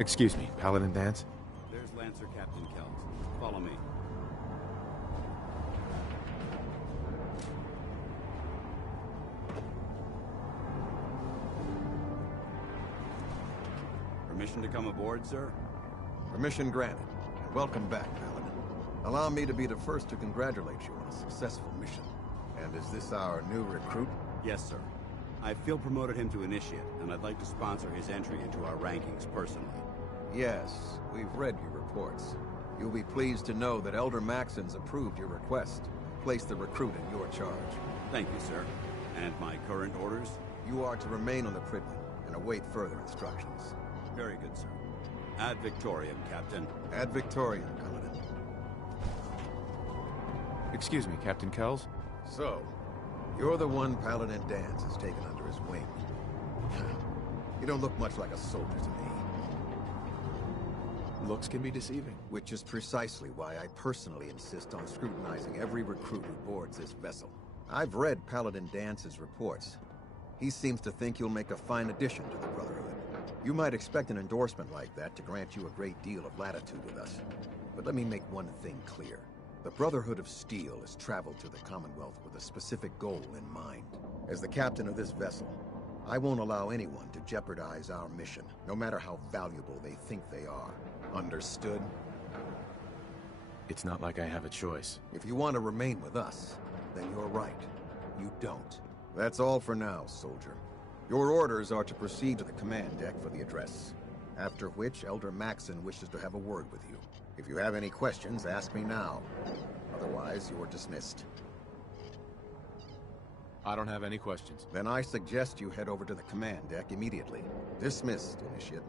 Excuse me, Paladin Danse? There's Lancer Captain Kells. Follow me. Permission to come aboard, sir? Permission granted. Welcome back, Paladin. Allow me to be the first to congratulate you on a successful mission. And is this our new recruit? Yes, sir. I field promoted him to Initiate, and I'd like to sponsor his entry into our rankings personally. Yes, we've read your reports. You'll be pleased to know that Elder Maxon's approved your request. Place the recruit in your charge. Thank you, sir. And my current orders? You are to remain on the Pridman and await further instructions. Very good, sir. Ad Victoriam, Captain. Ad Victoriam, Paladin. Excuse me, Captain Kells? So, you're the one Paladin Danse has taken under his wing. You don't look much like a soldier to me. Looks can be deceiving. Which is precisely why I personally insist on scrutinizing every recruit who boards this vessel. I've read Paladin Dance's reports. He seems to think you'll make a fine addition to the Brotherhood. You might expect an endorsement like that to grant you a great deal of latitude with us. But let me make one thing clear. The Brotherhood of Steel has traveled to the Commonwealth with a specific goal in mind. As the captain of this vessel, I won't allow anyone to jeopardize our mission, no matter how valuable they think they are. Understood? It's not like I have a choice. If you want to remain with us, then you're right. You don't. That's all for now, soldier. Your orders are to proceed to the command deck for the address. After which, Elder Maxon wishes to have a word with you. If you have any questions, ask me now. Otherwise, you're dismissed. I don't have any questions. Then I suggest you head over to the command deck immediately. Dismissed, Initiate.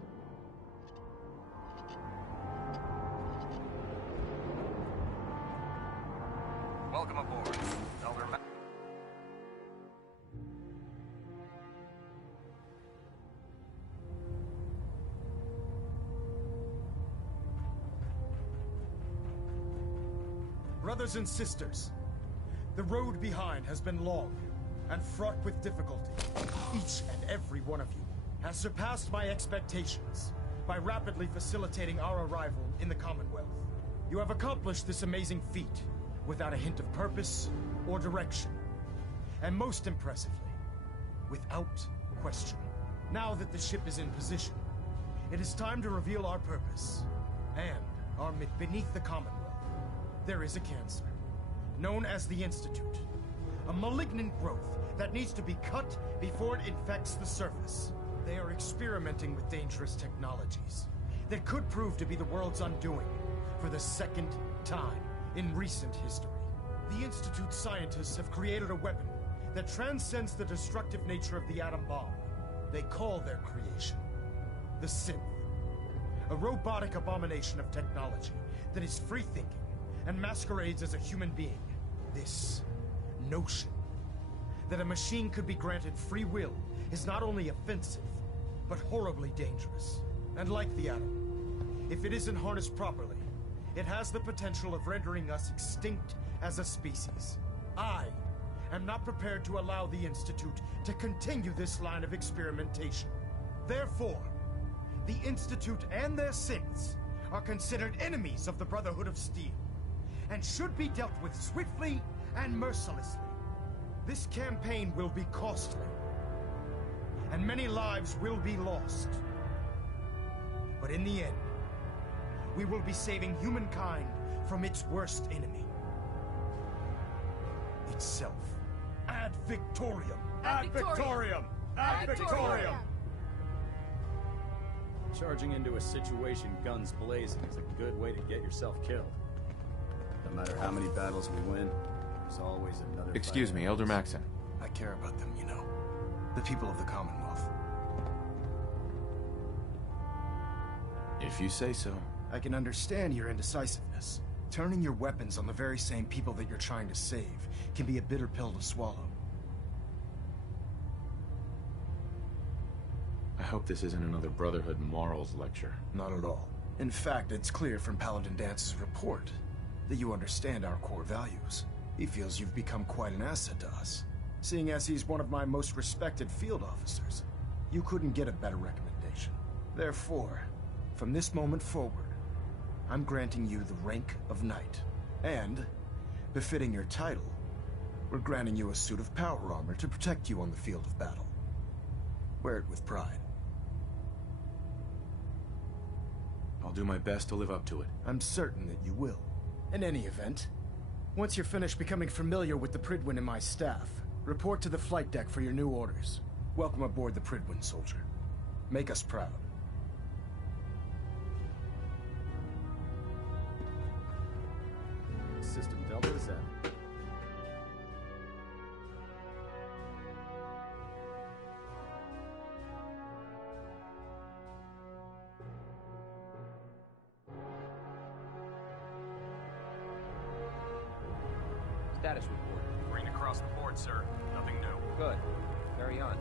Welcome aboard, Elder Maxon. Brothers and sisters, the road behind has been long and fraught with difficulty. Each and every one of you has surpassed my expectations by rapidly facilitating our arrival in the Commonwealth. You have accomplished this amazing feat without a hint of purpose or direction. And most impressively, without question. Now that the ship is in position, it is time to reveal our purpose and our beneath the Commonwealth. There is a cancer, known as the Institute. A malignant growth that needs to be cut before it infects the surface. They are experimenting with dangerous technologies that could prove to be the world's undoing for the second time in recent history. The Institute scientists have created a weapon that transcends the destructive nature of the atom bomb. They call their creation the Synth. A robotic abomination of technology that is free-thinking and masquerades as a human being. This notion that a machine could be granted free will is not only offensive, but horribly dangerous. And like the atom, if it isn't harnessed properly, it has the potential of rendering us extinct as a species. I am not prepared to allow the Institute to continue this line of experimentation. Therefore, the Institute and their synths are considered enemies of the Brotherhood of Steel, and should be dealt with swiftly and mercilessly. This campaign will be costly, and many lives will be lost. But in the end, we will be saving humankind from its worst enemy. Itself. Ad Victoriam! Ad Victoriam! Ad Victoriam! Charging into a situation guns blazing is a good way to get yourself killed. No matter how many battles we win, there's always another. Excuse me, Elder Maxon. I care about them, you know. The people of the Commonwealth. If you say so. I can understand your indecisiveness. Turning your weapons on the very same people that you're trying to save can be a bitter pill to swallow. I hope this isn't another Brotherhood morals lecture. Not at all. In fact, it's clear from Paladin Dance's report that you understand our core values. He feels you've become quite an asset to us, seeing as he's one of my most respected field officers. You couldn't get a better recommendation. Therefore, From this moment forward, I'm granting you the rank of Knight. And, befitting your title, we're granting you a suit of power armor to protect you on the field of battle. Wear it with pride. I'll do my best to live up to it. I'm certain that you will. In any event, once you're finished becoming familiar with the Prydwen and my staff, report to the flight deck for your new orders. Welcome aboard the Prydwen, soldier. Make us proud. System Delta is out. Status report. Green across the board, sir. Nothing new. Good. Carry on.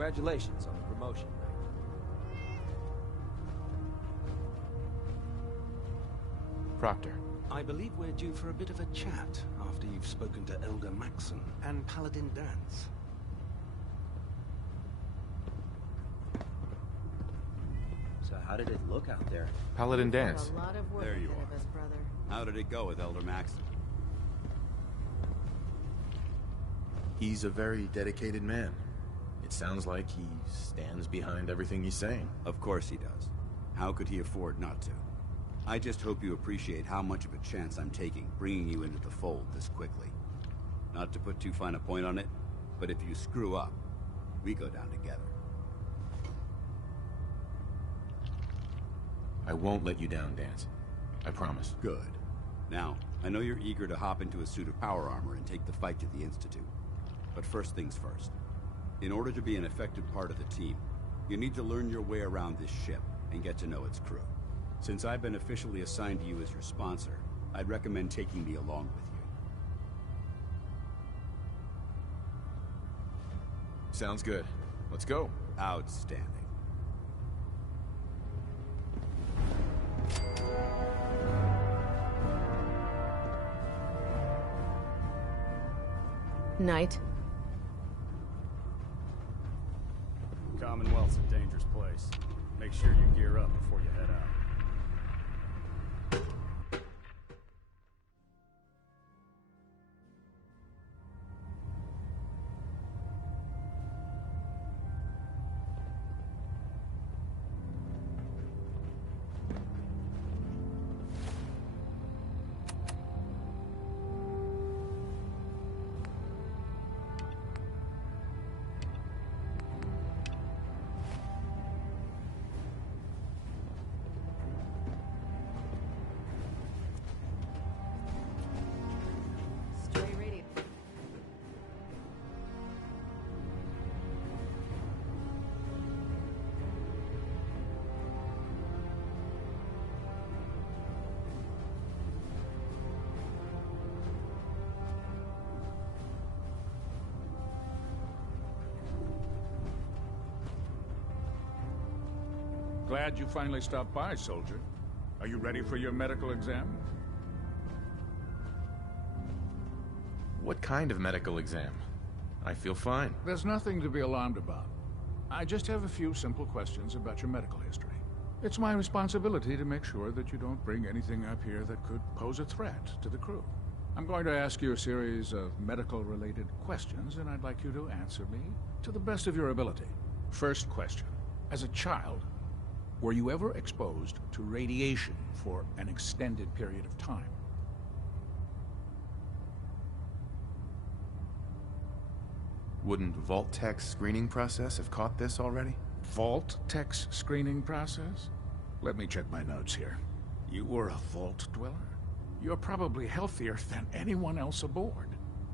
Congratulations on the promotion. Proctor. I believe we're due for a bit of a chat after you've spoken to Elder Maxson and Paladin Danse. So how did it look out there? Paladin Got Danse. a lot of work There you ahead are. of us, brother. How did it go with Elder Maxson? He's a very dedicated man. It sounds like he stands behind everything he's saying. Of course he does. How could he afford not to? I just hope you appreciate how much of a chance I'm taking bringing you into the fold this quickly. Not to put too fine a point on it, but if you screw up, we go down together. I won't let you down, Danse. I promise. Good. Now, I know you're eager to hop into a suit of power armor and take the fight to the Institute. But first things first. In order to be an effective part of the team, you need to learn your way around this ship and get to know its crew. Since I've been officially assigned to you as your sponsor, I'd recommend taking me along with you. Sounds good. Let's go. Outstanding. Knight, Commonwealth's a dangerous place. Make sure you gear up before you head out. stray radio. Glad you finally stopped by, soldier. Are you ready for your medical exam? What kind of medical exam? I feel fine. There's nothing to be alarmed about. I just have a few simple questions about your medical history. It's my responsibility to make sure that you don't bring anything up here that could pose a threat to the crew. I'm going to ask you a series of medical-related questions, and I'd like you to answer me to the best of your ability. First question. As a child, were you ever exposed to radiation for an extended period of time? Wouldn't Vault-Tech's screening process have caught this already? Vault-Tech's screening process? Let me check my notes here. You were a Vault Dweller? You're probably healthier than anyone else aboard.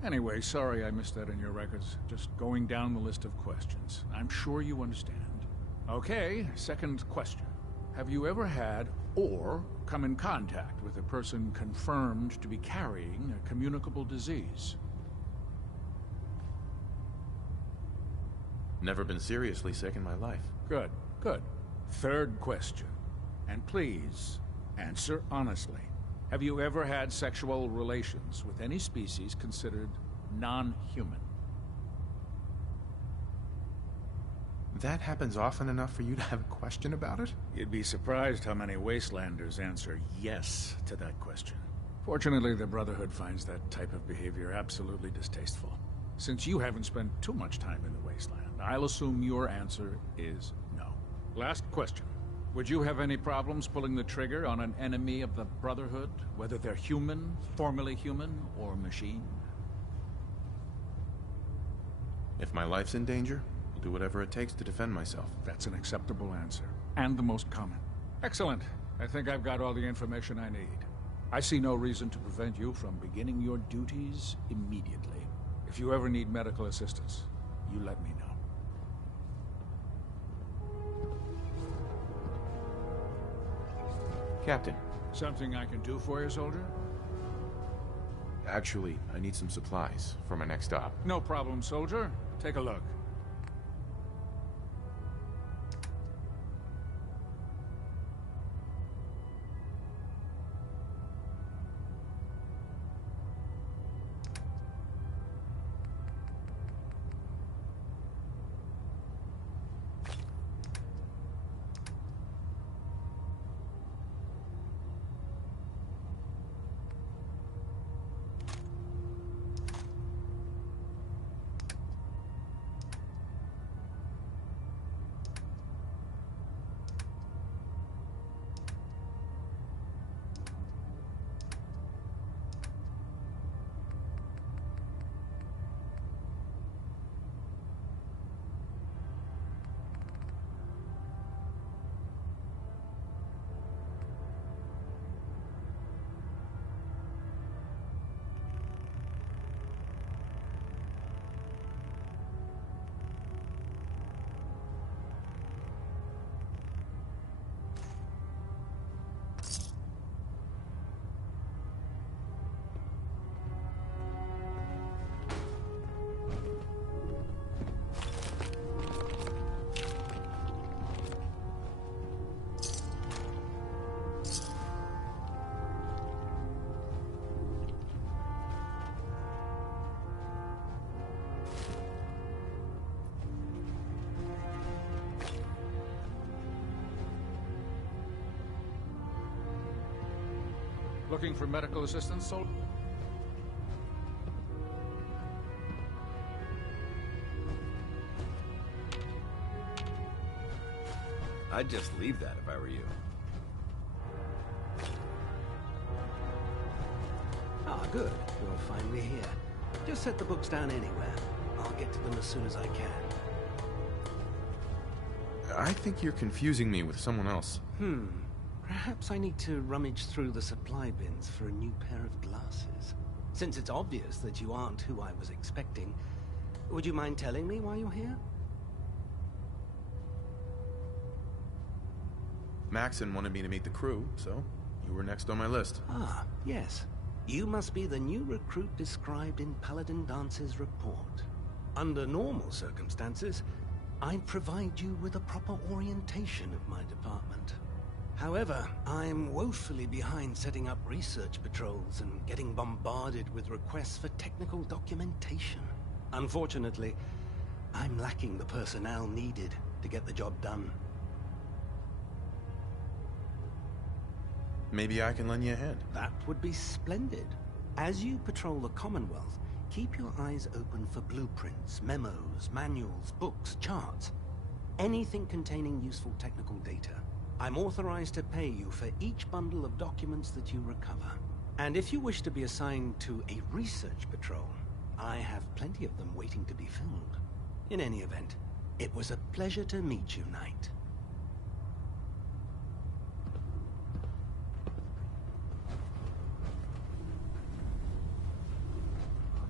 Anyway, sorry I missed that in your records. Just going down the list of questions. I'm sure you understand. Okay, second question. Have you ever had or come in contact with a person confirmed to be carrying a communicable disease? Never been seriously sick in my life. Good, good. Third question. And please, answer honestly. Have you ever had sexual relations with any species considered non-human. That happens often enough for you to have a question about it? You'd be surprised how many Wastelanders answer yes to that question. Fortunately, the Brotherhood finds that type of behavior absolutely distasteful. Since you haven't spent too much time in the Wasteland, I'll assume your answer is no. Last question. Would you have any problems pulling the trigger on an enemy of the Brotherhood, whether they're human, formerly human, or machine? If my life's in danger, I'll do whatever it takes to defend myself. That's an acceptable answer, and the most common. Excellent. I think I've got all the information I need. I see no reason to prevent you from beginning your duties immediately. If you ever need medical assistance, you let me know. Captain. Something I can do for you, soldier? Actually, I need some supplies for my next stop. No problem, soldier. Take a look. Looking for medical assistance, soldier? I'd just leave that if I were you. Ah, good. You're finally here. Just set the books down anywhere. I'll get to them as soon as I can. I think you're confusing me with someone else. Perhaps I need to rummage through the supply bins for a new pair of glasses. Since it's obvious that you aren't who I was expecting, would you mind telling me why you're here? Maxon wanted me to meet the crew, so you were next on my list. Ah, yes. You must be the new recruit described in Paladin Dance's report. Under normal circumstances, I'd provide you with a proper orientation of my department. However, I'm woefully behind setting up research patrols and getting bombarded with requests for technical documentation. Unfortunately, I'm lacking the personnel needed to get the job done. Maybe I can lend you a hand. That would be splendid. As you patrol the Commonwealth, keep your eyes open for blueprints, memos, manuals, books, charts. Anything containing useful technical data. I'm authorized to pay you for each bundle of documents that you recover. And if you wish to be assigned to a research patrol, I have plenty of them waiting to be filled. In any event, it was a pleasure to meet you, Knight.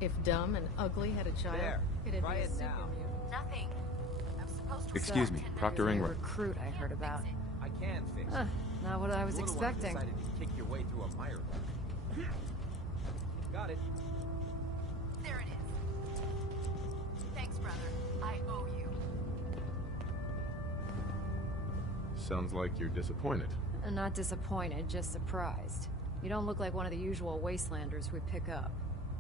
If Dumb and Ugly had a child, There. it'd Try be a it super now. mutant. Nothing. I'm supposed to Excuse me, Proctor New Ingram. recruit I heard about. I can fix it. Not what I was You're the one who expecting. decided to kick your way through a mire. Got it. There it is. Thanks, brother. I owe you. Sounds like you're disappointed. Not disappointed, just surprised. You don't look like one of the usual Wastelanders we pick up.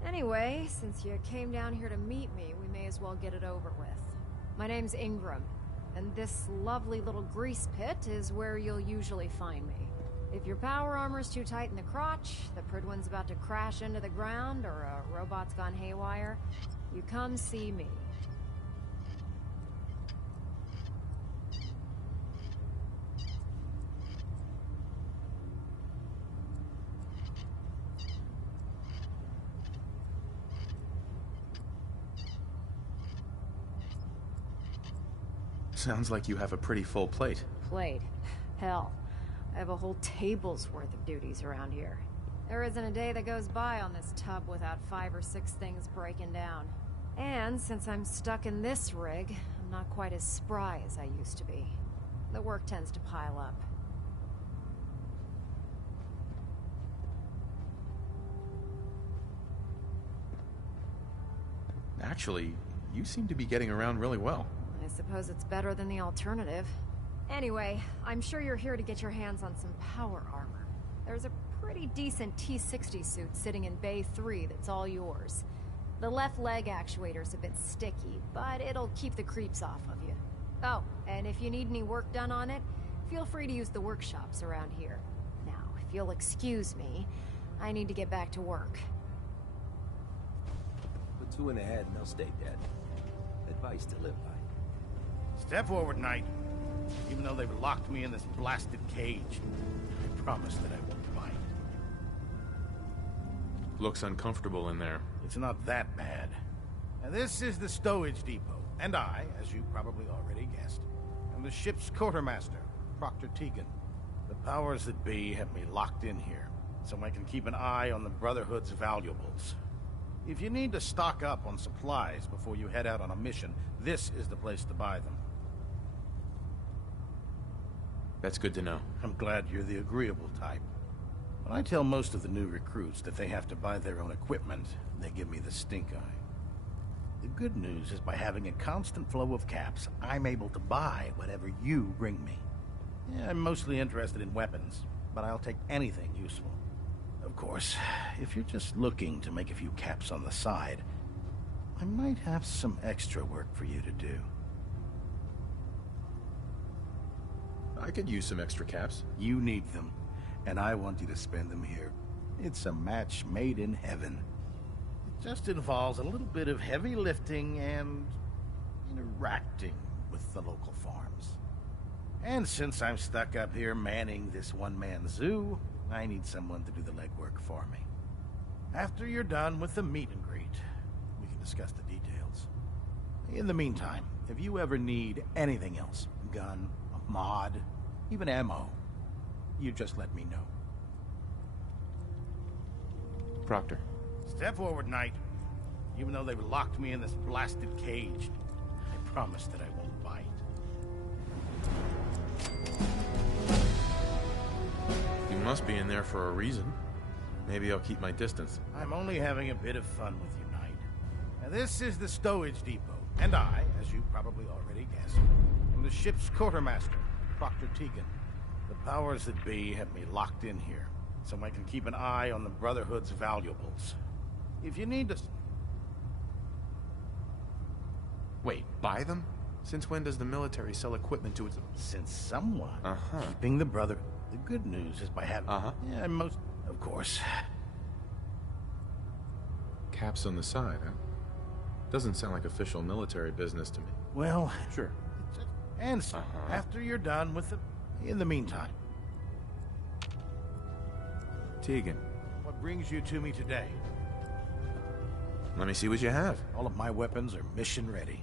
Anyway, since you came down here to meet me, we may as well get it over with. My name's Ingram, and this lovely little grease pit is where you'll usually find me. If your power armor's too tight in the crotch, the Prydwen's about to crash into the ground, or a robot's gone haywire, you come see me. Sounds like you have a pretty full plate. Plate? Hell, I have a whole table's worth of duties around here. There isn't a day that goes by on this tub without 5 or 6 things breaking down. And since I'm stuck in this rig, I'm not quite as spry as I used to be. The work tends to pile up. Actually, you seem to be getting around really well. I suppose it's better than the alternative. Anyway, I'm sure you're here to get your hands on some power armor. There's a pretty decent T-60 suit sitting in Bay 3 that's all yours. The left leg actuator's a bit sticky, but it'll keep the creeps off of you. Oh, and if you need any work done on it, feel free to use the workshops around here. Now, if you'll excuse me, I need to get back to work. Put 2 in the head and they'll stay dead. Advice to live by. Step forward, Knight. Even though they've locked me in this blasted cage, I promise that I won't bite. Looks uncomfortable in there. It's not that bad. Now, this is the stowage depot, and I, as you probably already guessed, am the ship's quartermaster, Proctor Tegan. The powers that be have me locked in here, so I can keep an eye on the Brotherhood's valuables. If you need to stock up on supplies before you head out on a mission, this is the place to buy them. That's good to know. I'm glad you're the agreeable type. When I tell most of the new recruits that they have to buy their own equipment, they give me the stink eye. The good news is by having a constant flow of caps, I'm able to buy whatever you bring me. Yeah, I'm mostly interested in weapons, but I'll take anything useful. Of course, if you're just looking to make a few caps on the side, I might have some extra work for you to do. I could use some extra caps. You need them, and I want you to spend them here. It's a match made in heaven. It just involves a little bit of heavy lifting and interacting with the local farms. And since I'm stuck up here manning this one-man zoo, I need someone to do the legwork for me. After you're done with the meet and greet, we can discuss the details. In the meantime, if you ever need anything else, gun, a mod, even ammo, you just let me know. Proctor. Step forward, Knight. Even though they've locked me in this blasted cage, I promise that I won't bite. You must be in there for a reason. Maybe I'll keep my distance. I'm only having a bit of fun with you, Knight. Now, this is the stowage depot, and I, as you probably already guessed, am the ship's quartermaster, Proctor Tegan. The powers that be have me locked in here, so I can keep an eye on the Brotherhood's valuables. If you need to... Wait, buy them? Since when does the military sell equipment to its... Since someone keeping the brother... The good news is by having... Yeah, most... Of course. Caps on the side, huh? Doesn't sound like official military business to me. Well... Sure. And so, after you're done with the... In the meantime... Tegan. What brings you to me today? Let me see what you have. All of my weapons are mission ready.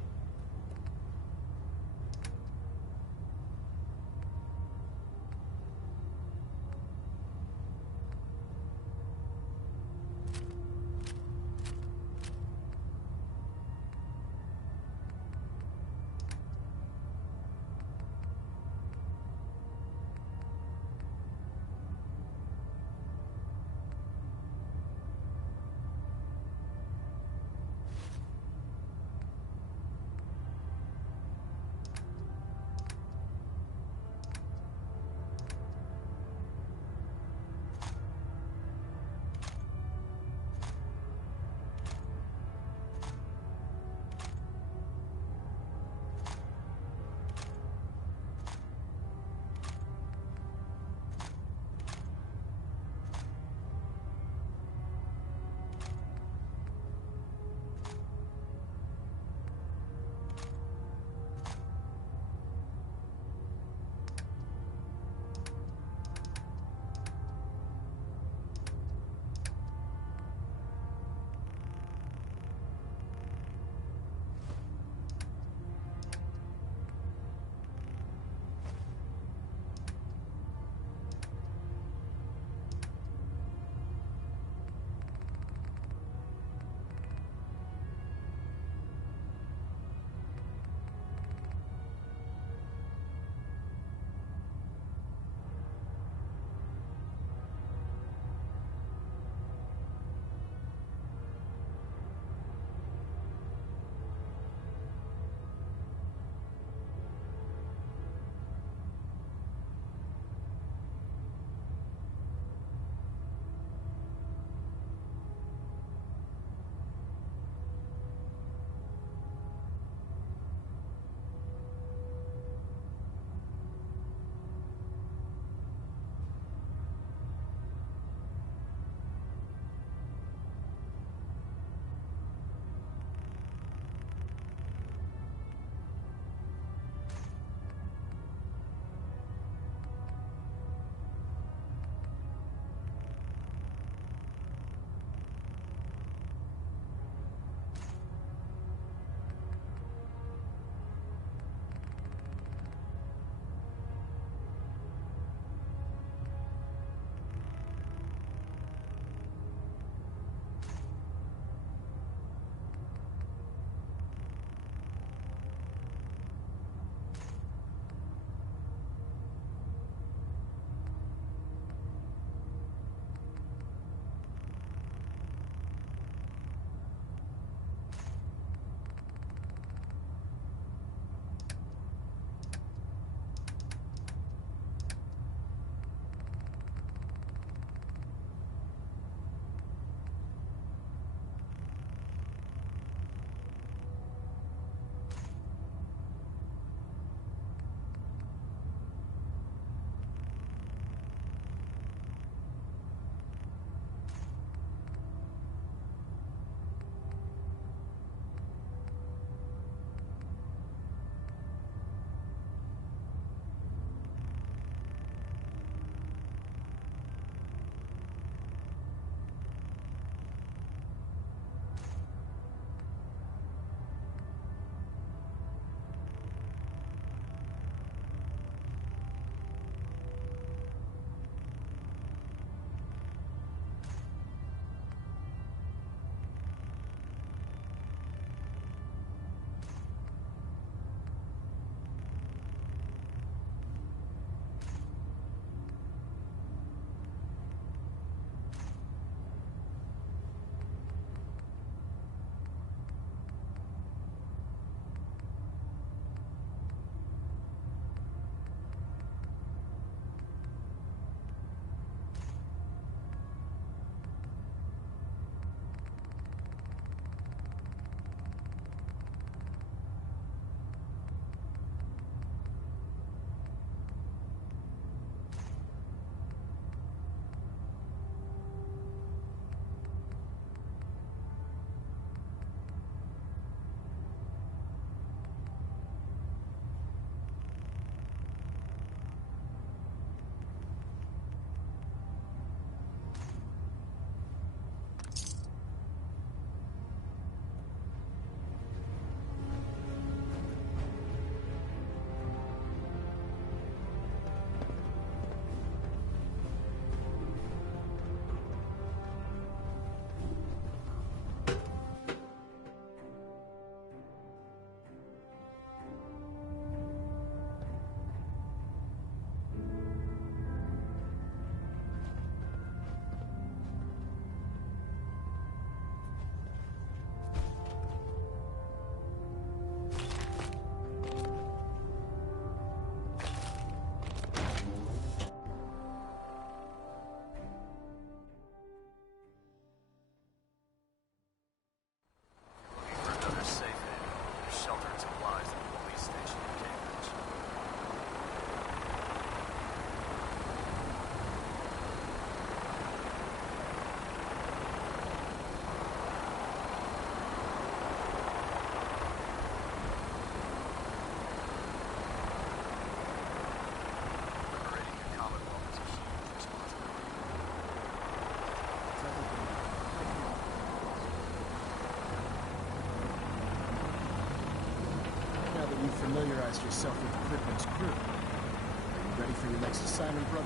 familiarized yourself with Quidman's crew. Are you ready for your next assignment, brother?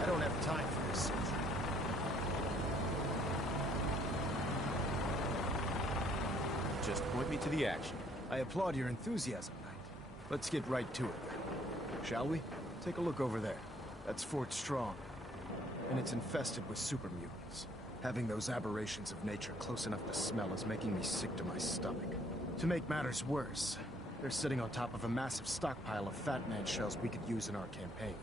I don't have time for this, soldier. Just point me to the action. I applaud your enthusiasm, Knight. Let's get right to it, then. Shall we? Take a look over there. That's Fort Strong. And it's infested with super mutants. Having those aberrations of nature close enough to smell is making me sick to my stomach. To make matters worse, they're sitting on top of a massive stockpile of Fat Man shells we could use in our campaign.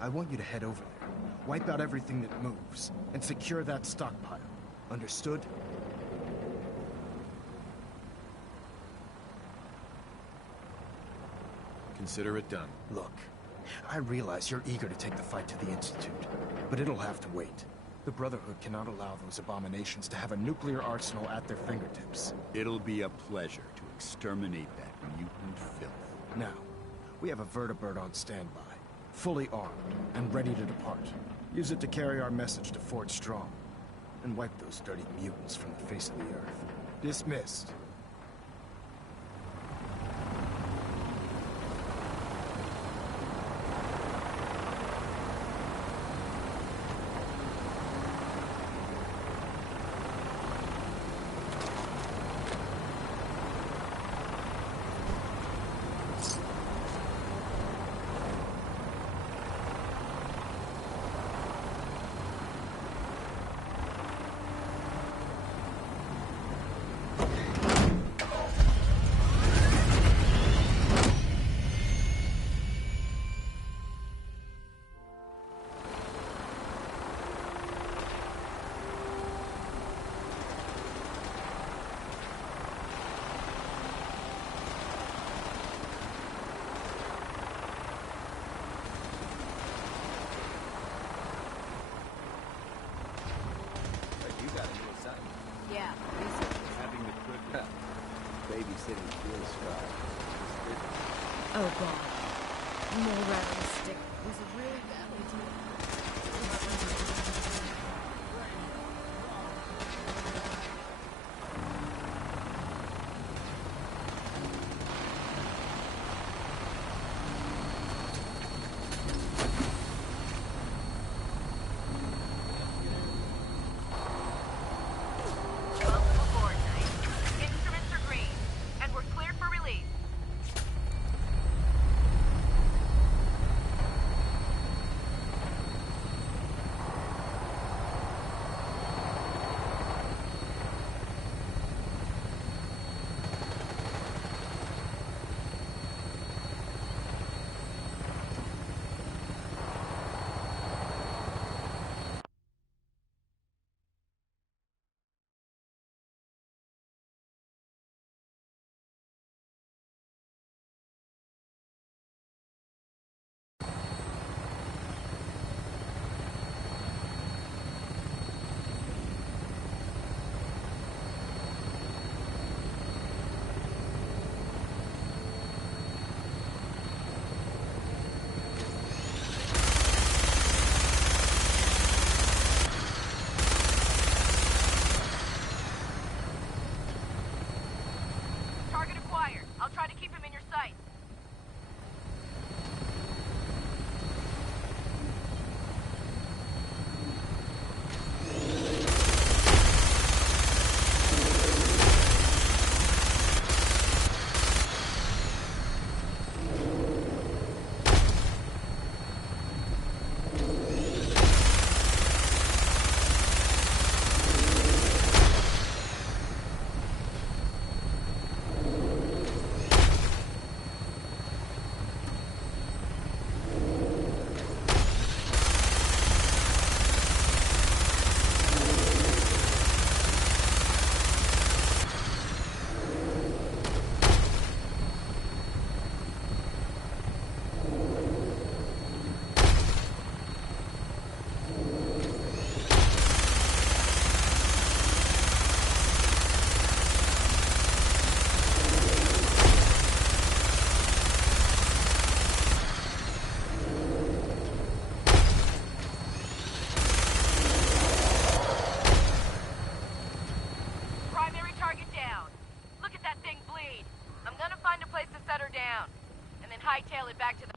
I want you to head over there, wipe out everything that moves, and secure that stockpile. Understood? Consider it done. Look, I realize you're eager to take the fight to the Institute, but it'll have to wait. The Brotherhood cannot allow those abominations to have a nuclear arsenal at their fingertips. It'll be a pleasure to exterminate that mutant filth. Now, we have a vertibird on standby, fully armed and ready to depart. Use it to carry our message to Fort Strong, and wipe those dirty mutants from the face of the earth. Dismissed. Yeah, Having the privilege babysitting Phil Scott. Oh god. More rattle stick was a really bad idea. town, and then hightail it back to the...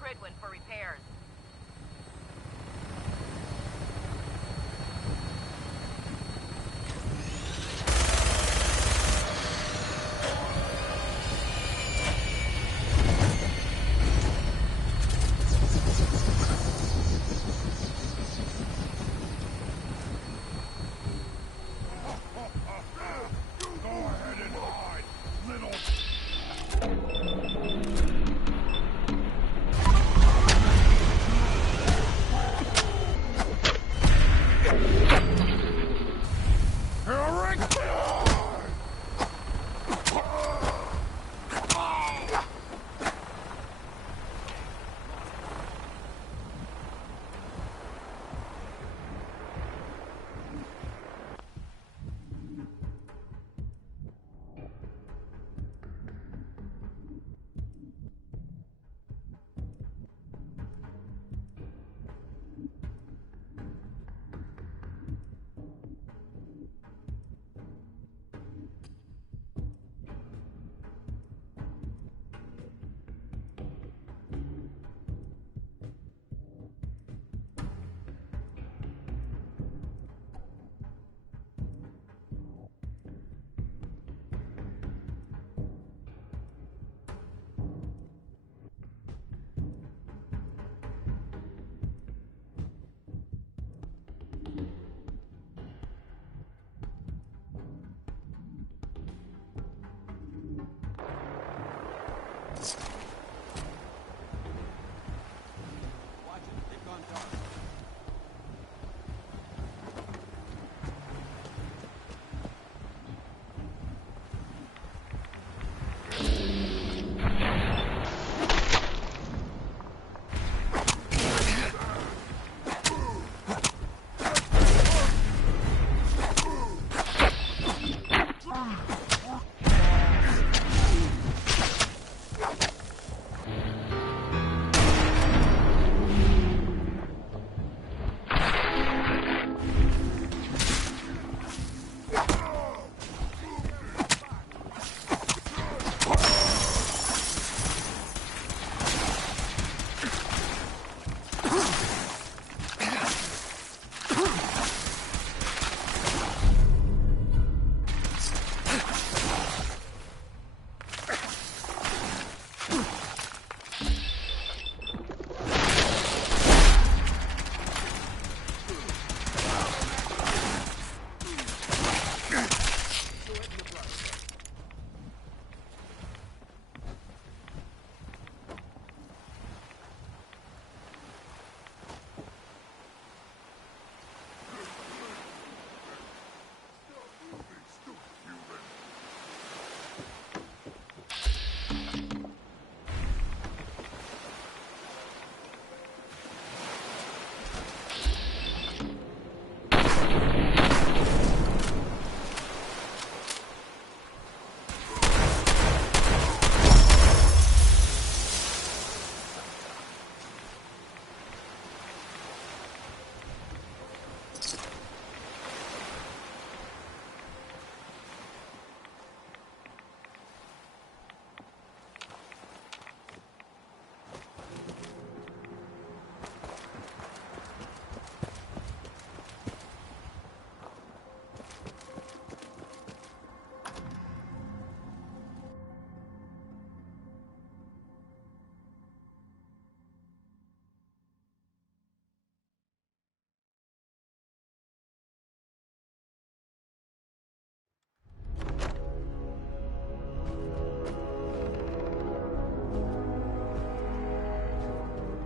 Prydwen for repairs.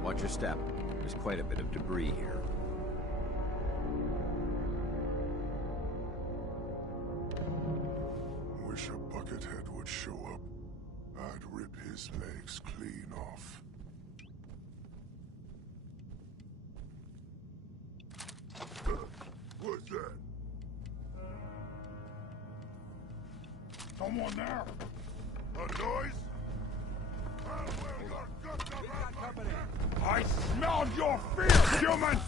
Watch your step. There's quite a bit of debris here. Wish a buckethead would show up. I'd rip his legs clean off. What's that? Someone there? A noise? I smelled your fear, human!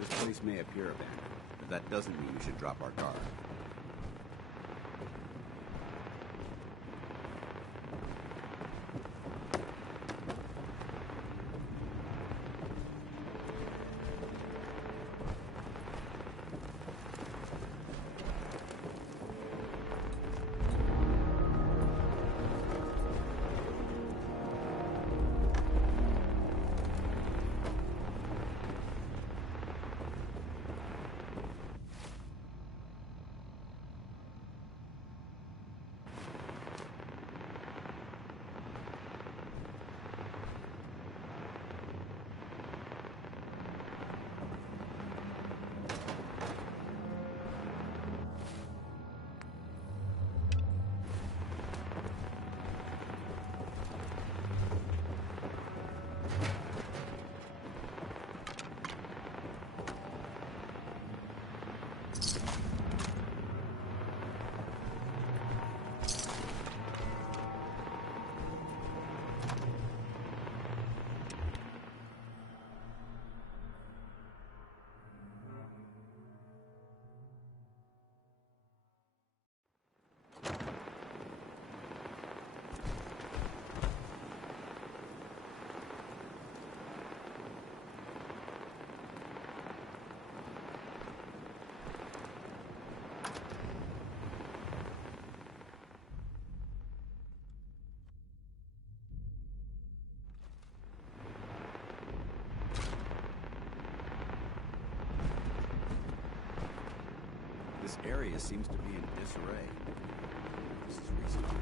This place may appear abandoned, but that doesn't mean we should drop our guard. This area seems to be in disarray. This is reasonable.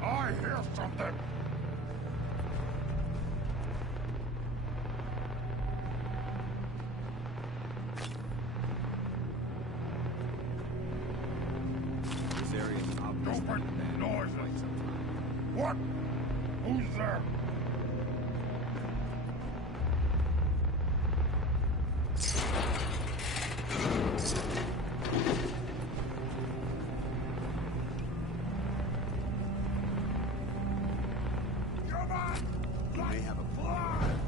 I hear something! This area is obviously abandoned for quite some time. What? Who's there? You may have a plan.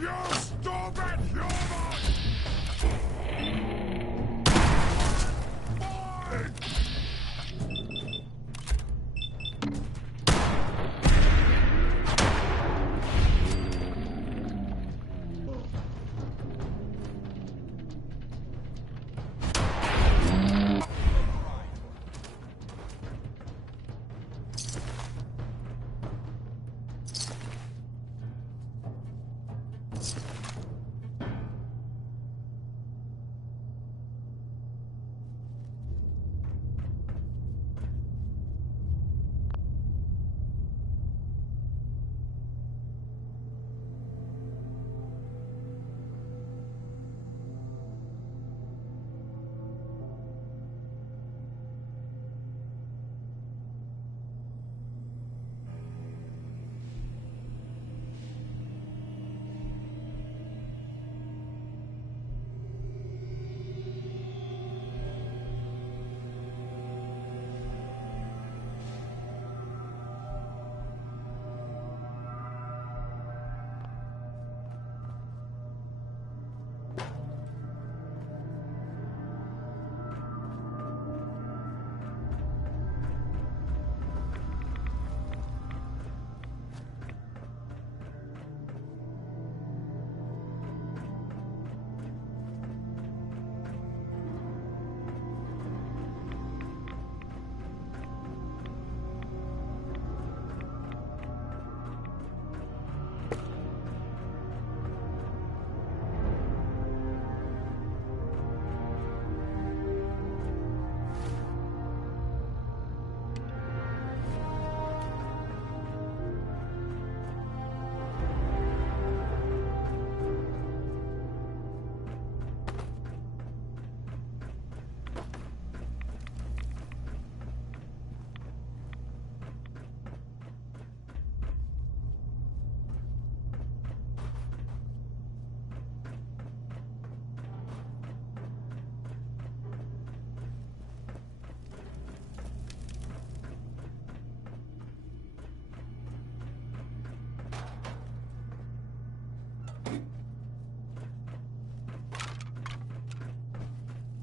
You stupid human!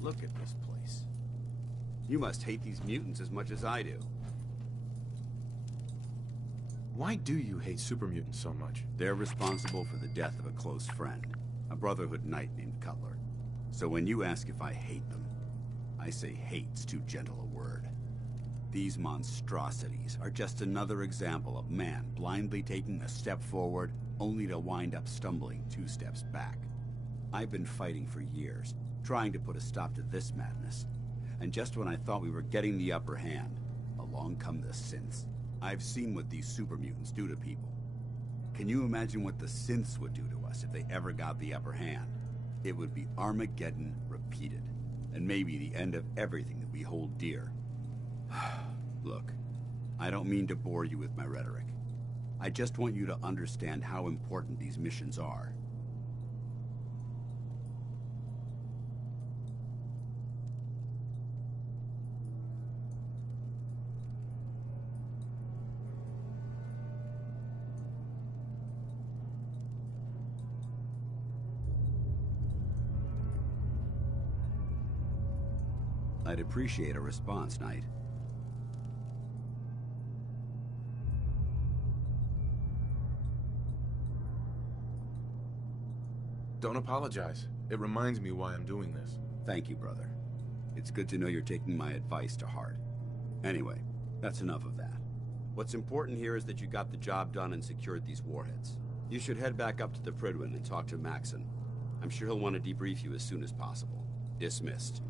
Look at this place. You must hate these mutants as much as I do. Why do you hate super mutants so much? They're responsible for the death of a close friend, a Brotherhood knight named Cutler. So when you ask if I hate them, I say hate's too gentle a word. These monstrosities are just another example of man blindly taking a step forward, only to wind up stumbling 2 steps back. I've been fighting for years, trying to put a stop to this madness. And just when I thought we were getting the upper hand, along come the synths. I've seen what these super mutants do to people. Can you imagine what the synths would do to us if they ever got the upper hand? It would be Armageddon repeated, and maybe the end of everything that we hold dear. Look, I don't mean to bore you with my rhetoric. I just want you to understand how important these missions are. I'd appreciate a response, Knight. Don't apologize. It reminds me why I'm doing this. Thank you, brother. It's good to know you're taking my advice to heart. Anyway, that's enough of that. What's important here is that you got the job done and secured these warheads. You should head back up to the Prydwen and talk to Maxson. I'm sure he'll want to debrief you as soon as possible. Dismissed.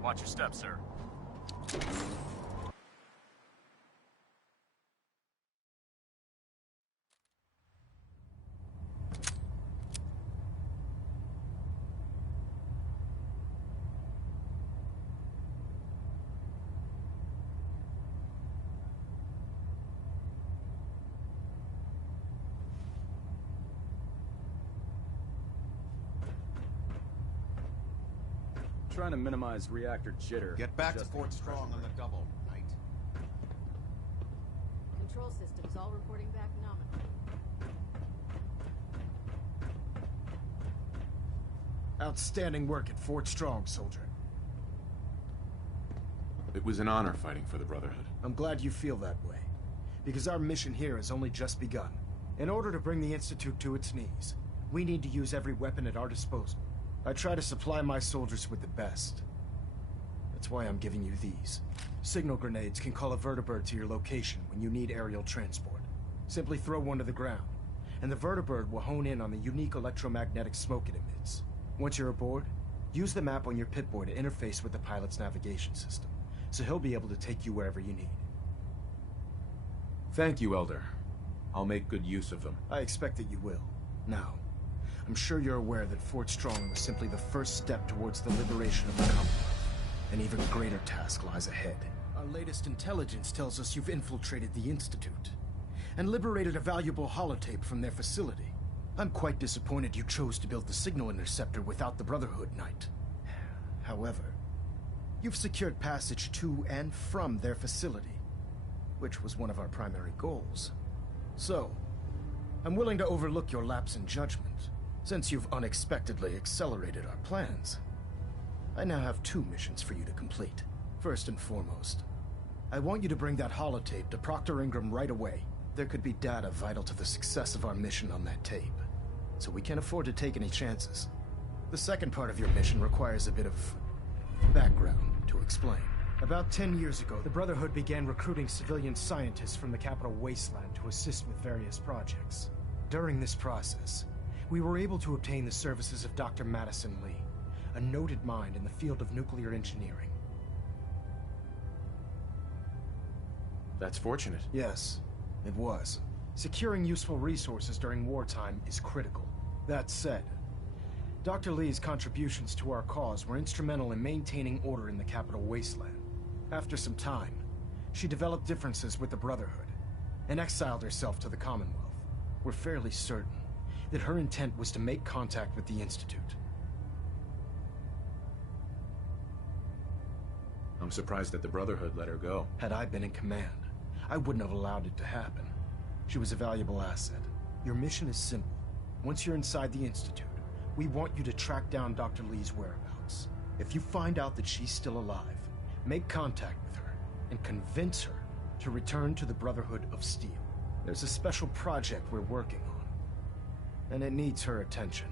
Watch your step, sir. Trying to minimize reactor jitter. Get back to Fort Strong on the double, Knight. Control systems all reporting back nominally. Outstanding work at Fort Strong, soldier. It was an honor fighting for the Brotherhood. I'm glad you feel that way, because our mission here has only just begun. In order to bring the Institute to its knees, we need to use every weapon at our disposal. I try to supply my soldiers with the best. That's why I'm giving you these. Signal grenades can call a vertibird to your location when you need aerial transport. Simply throw one to the ground, and the vertibird will hone in on the unique electromagnetic smoke it emits. Once you're aboard, use the map on your Pip-Boy to interface with the pilot's navigation system, so he'll be able to take you wherever you need. Thank you, Elder. I'll make good use of them. I expect that you will. Now, I'm sure you're aware that Fort Strong was simply the first step towards the liberation of the Commonwealth. An even greater task lies ahead. Our latest intelligence tells us you've infiltrated the Institute and liberated a valuable holotape from their facility. I'm quite disappointed you chose to build the signal interceptor without the Brotherhood, Knight. However, you've secured passage to and from their facility, which was one of our primary goals. So, I'm willing to overlook your lapse in judgment, since you've unexpectedly accelerated our plans. I now have 2 missions for you to complete. First and foremost, I want you to bring that holotape to Proctor Ingram right away. There could be data vital to the success of our mission on that tape, so we can't afford to take any chances. The second part of your mission requires a bit of background to explain. About 10 years ago, the Brotherhood began recruiting civilian scientists from the capital wasteland to assist with various projects. During this process, we were able to obtain the services of Dr. Madison Lee, a noted mind in the field of nuclear engineering. That's fortunate. Yes, it was. Securing useful resources during wartime is critical. That said, Dr. Lee's contributions to our cause were instrumental in maintaining order in the capital wasteland. After some time, she developed differences with the Brotherhood and exiled herself to the Commonwealth. We're fairly certain that her intent was to make contact with the Institute. I'm surprised that the Brotherhood let her go. Had I been in command, I wouldn't have allowed it to happen. She was a valuable asset. Your mission is simple. Once you're inside the Institute, we want you to track down Dr. Lee's whereabouts. If you find out that she's still alive, make contact with her and convince her to return to the Brotherhood of Steel. There's a special project we're working on, and it needs her attention.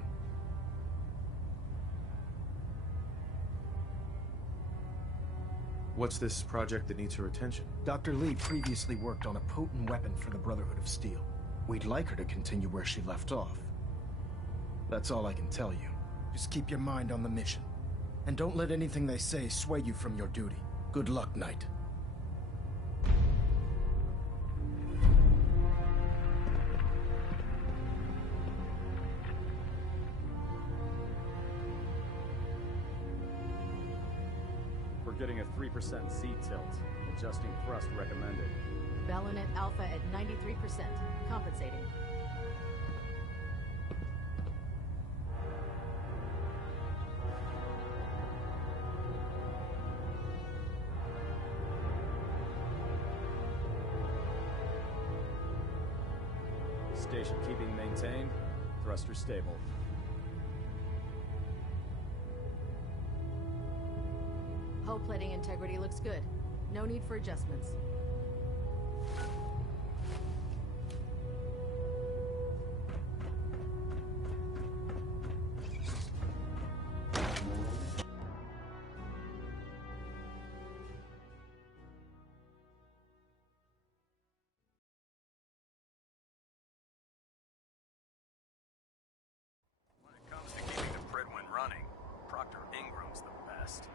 What's this project that needs her attention? Dr. Lee previously worked on a potent weapon for the Brotherhood of Steel. We'd like her to continue where she left off. That's all I can tell you. Just keep your mind on the mission. And don't let anything they say sway you from your duty. Good luck, Knight. We're getting a 3% Z tilt. Adjusting thrust recommended. Balonet Alpha at 93%. Compensating. Station keeping maintained. Thruster stable. Hull plating integrity looks good. No need for adjustments. When it comes to keeping the Prydwen running, Proctor Ingram's the best.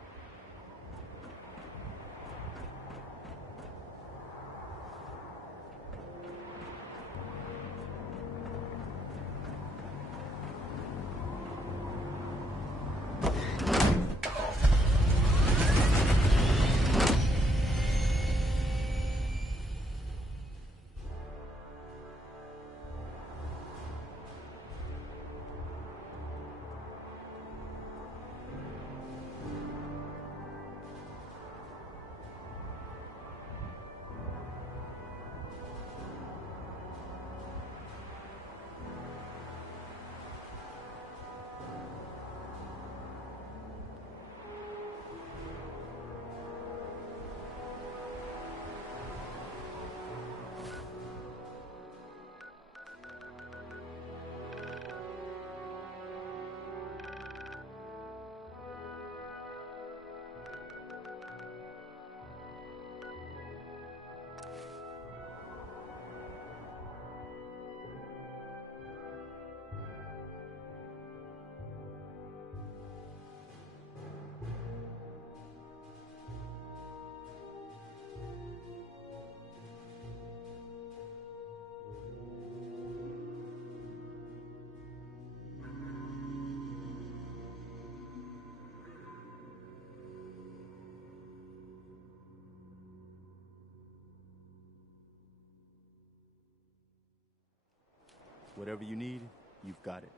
Whatever you need, you've got it.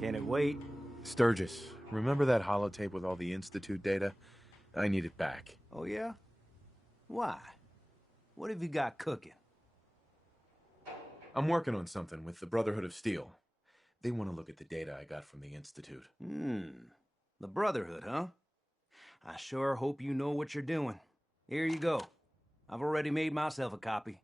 Can it wait? Sturgis, remember that holotape with all the Institute data? I need it back. Oh, yeah? Why? What have you got cooking? I'm working on something with the Brotherhood of Steel. They want to look at the data I got from the Institute. The Brotherhood, huh? I sure hope you know what you're doing. Here you go. I've already made myself a copy.